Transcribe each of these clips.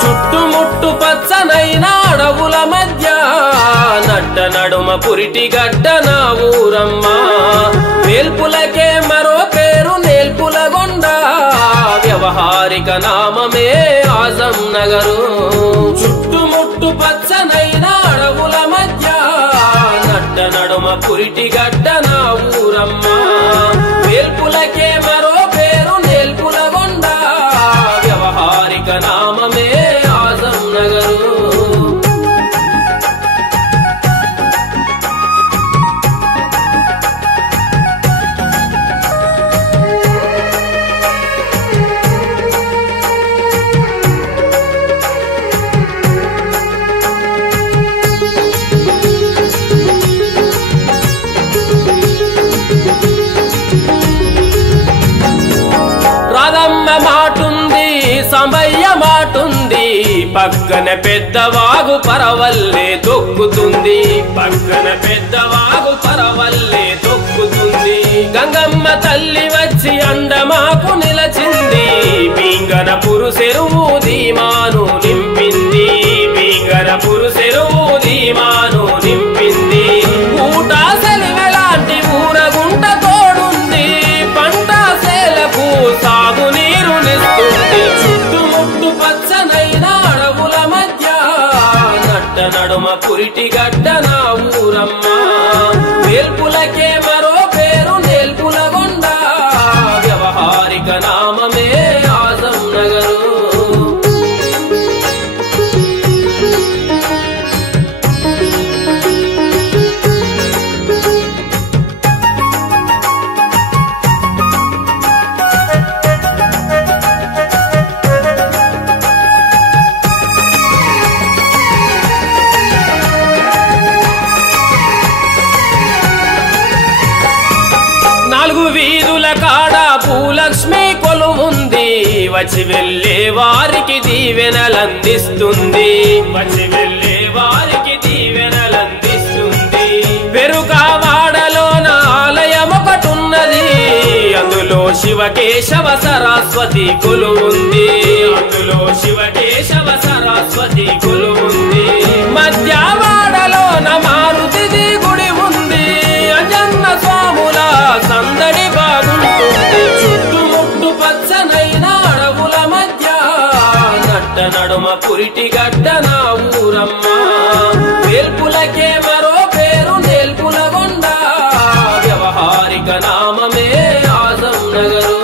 చుట్టుముట్టు పచ్చనైన అడవుల మధ్య నట్ట నడుమ పురిటి గడ్డ నా ఊరమ్మ వేల్పులకే మరో పేరు నేల్పులగొండ వ్యవహారిక నామమే ఆజం నగరు చుట్టుముట్టు పచ్చనైన అడవుల మధ్య నట్ట నడుమ పురిటి గడ్డ నా ఊరమ్మ వేల్పులకే మరో పేరు నేల్పులగొండ వ్యవహారిక నామమే ఆజం నగరు రాధమ్మ మాటుంది సమయ్య మాటుంది పక్కన పెద్దవాగు పరవల్లే తొక్కుతుంది పక్కన పెద్దవాగు పరవల్లే తొక్కుతుంది గంగమ్మ తల్లి వచ్చి అందమాకు నిలచింది బీంగన పురుసెరువు ధీమాను నింపింది బీంగన పురుసెరువు ధీమాను నింపింది ఊట సెలివెలాంటి ఊరగుంట తోడుంది పంట సేలకు సాగునీరు నిస్తుంది చుట్టుముట్టు పచ్చనైన అడవుల మధ్య నట్ట నడుమ పురిటి గడ్డ నా ఊరమ్మ వేల్పులకే మరో పేరు నేల్పులగొండ వ్యవహారిక నామమే ఆజం నగరు నాలుగు వీధుల కాడ భూలక్ష్మి కొలువుంది వచ్చి వెళ్ళే వారికి దీవెనలందిస్తుంది వచ్చి వెళ్ళే వారికి దీవెనలందిస్తుంది పెరుకావాడలోన ఆలయం ఒకటున్నది అందులో శివకేశవ సరస్వతి కొలువుంది అందులో శివకేశవ సరస్వతి కొలువుంది మధ్యవాడలోన మారుతిది గుడి ఉంది అంజన్న స్వాముల సందడి బాగుంటుంది చుట్టుముట్టు పచ్చనైన అడవుల మధ్య నట్ట నడుమ పురిటి గడ్డ నా ఊరమ్మ వేల్పులకే మరో పేరు నేల్పులగొండ వ్యవహారిక నామమే ఆజం నగరు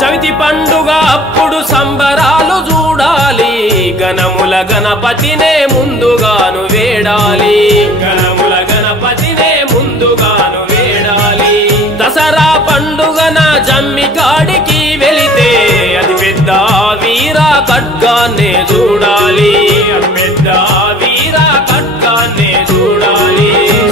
చవితి పండుగ అప్పుడు సంబరాలు చూడాలి గణముల గణపతినే ముందుగాను వేడాలి గణముల గణపతినే ముందుగాను వేడాలి దసరా పండుగన జమ్మి కాడికి వెళితే అది పెద్ద వీర ఖడ్గాన్నే చూడాలి అది పెద్ద వీర ఖడ్గాన్నే చూడాలి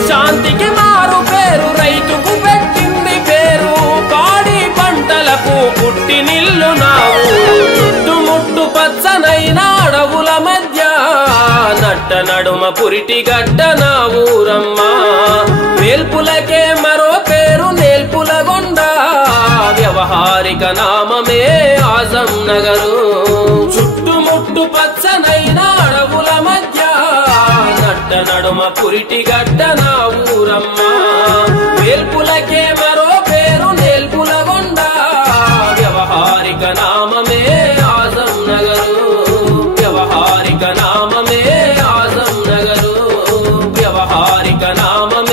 శాంతికి మారు పేరు రైతుకు పెట్టింది పేరు పాడి పంటలకు పుట్టి నిల్లు నావు చుట్టుముట్టు పచ్చనైన అడవుల మధ్య నట్ట నడుమ పురిటి గడ్డ నా ఊరమ్మ వేల్పులకే మరో పేరు నేల్పులగొండ వ్యవహారిక నామమే ఆజం నగరు చుట్టుముట్టు పచ్చనైన అడవుల మధ్య నట్ట నడుమ పురిటి గడ్డ నా ఊరమ్మ వేల్పులకే మరో పేరు నేల్పులగొండ వ్యవహారిక నామమే ఆజం నగరు వ్యవహారిక నామమే ఆజం నగరు వ్యవహారిక